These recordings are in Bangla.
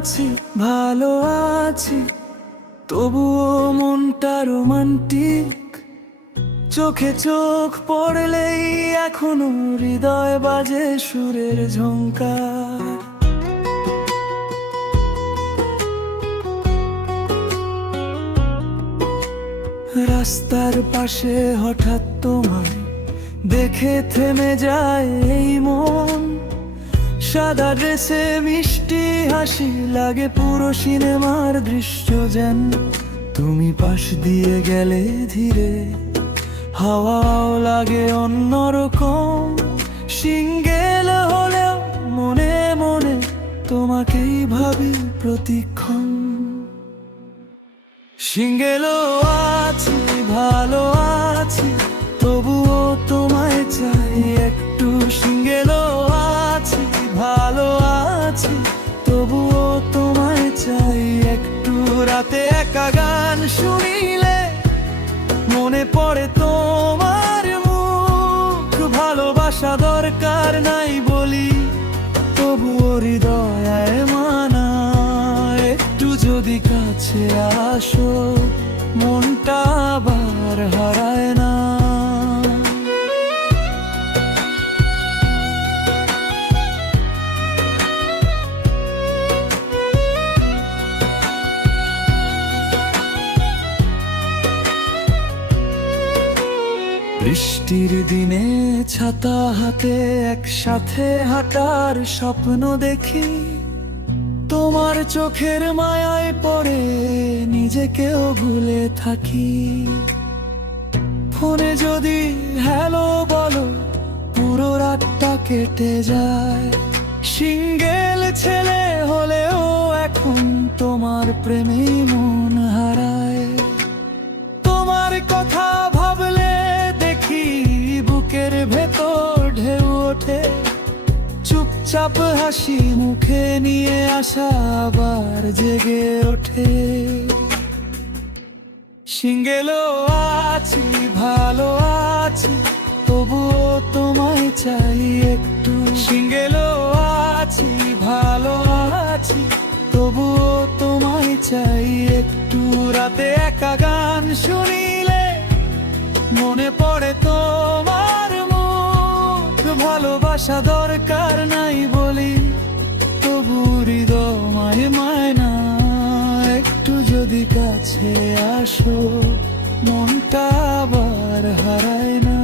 আছি, ভালো আছি, তবুও মনটা রোমান্টিক। চোখে চোখ পড়লেই এখনো হৃদয় বাজে সুরের ঝংকার। রাস্তার পাশে হঠাৎ তোমায় দেখে থেমে যায় এই মন। সাদা ড্রেসে মিষ্টি হাসি, লাগে পুরো সিনেমার দৃশ্য যেন। তুমি পাশ দিয়ে গেলে ধীরে, হাওয়াও লাগে অন্যরকম। সিঙ্গেল হলেও মনে মনে তোমাকেই ভাবি প্রতিক্ষণ। সিঙ্গেলও আছি, ভালো আছি, তবুও তোমায় চাই একটু। সিঙ্গেলও আছি, ভালো আছি, তবুও তোমায় চাই একটু। রাতে একা গান শুনিলে মনে পড়ে তোমার মুখ। ভালোবাসা দরকার নাই বলি, তবুও হৃদয় মানা। একটু যদি কাছে আসো, মনটা আবার হারায় না। বৃষ্টির দিনে ছাতা হাতে একসাথে হাঁটার স্বপ্ন দেখি। তোমার চোখের মায়ায় পড়ে নিজেকেও ভুলে থাকি। ফোনে যদি হ্যালো বলো, পুরো রাতটা কেটে যায়। সিঙ্গেল ছেলে হলেও এখন তোমার প্রেমেই মন হারায়। তোমার কথা ভাবলে দেখি বুকের ভেতর ঢেউ ওঠে। চুপচাপ হাসি মুখে নিয়ে আশা আবার জেগে ওঠে। সিঙ্গেলও আছি, ভালো আছি, তবুও তোমায় চাই একটু। সিঙ্গেলও আছি, ভালো আছি, তবুও তোমায় চাই একটু। রাতে একা গান শুনিলে মনে পড়ে তোমার মুখ। ভালোবাসা দরকার নাই বলি, তবু হৃদয় মায়না। একটু যদি কাছে আসো, মনটা আবার হারায় না।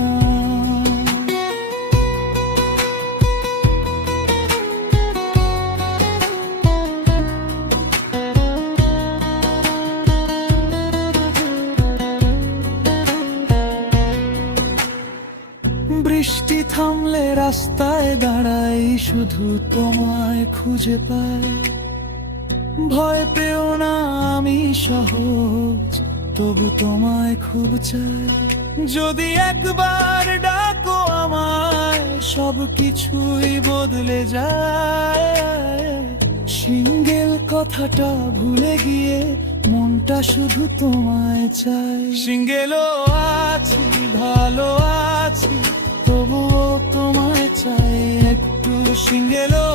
বৃষ্টি থামলে রাস্তায় দাঁড়াই, শুধু তোমায় খুঁজে পাই। ভয় পেও না, আমি সহজ, তবু তোমায় খুব চাই। যদি একবার ডাকো আমায়, সব কিছুই বদলে যায়। সিঙ্গেল কথাটা ভুলে গিয়ে মনটা শুধু তোমায় চাই। সিঙ্গেলও আছি, ভালো আছি, তবুও তোমায় চাই একটু। সিঙ্গেলও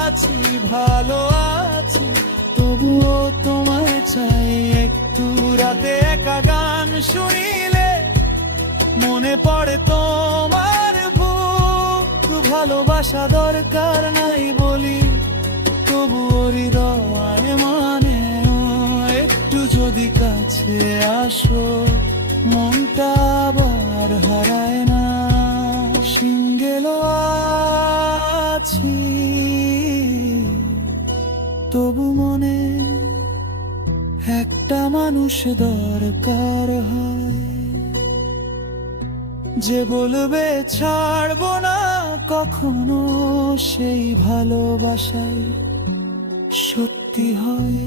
আছি, ভালো আছি, তবুও তোমায় চাই একটু। রাতে একা গান শুনিলে মনে পড়ে তোমার বুক। ভালোবাসা দরকার নাই বলি, তবুও হৃদয় মানে। একটু যদি কাছে আসো, মনটা আবার হারায় না। সিঙ্গেলও আছি, তবু মনে একটা মানুষ দরকার হয়, যে বলবে ছাড়বো না কখনো। সেই ভালোবাসায় সত্যি হয়।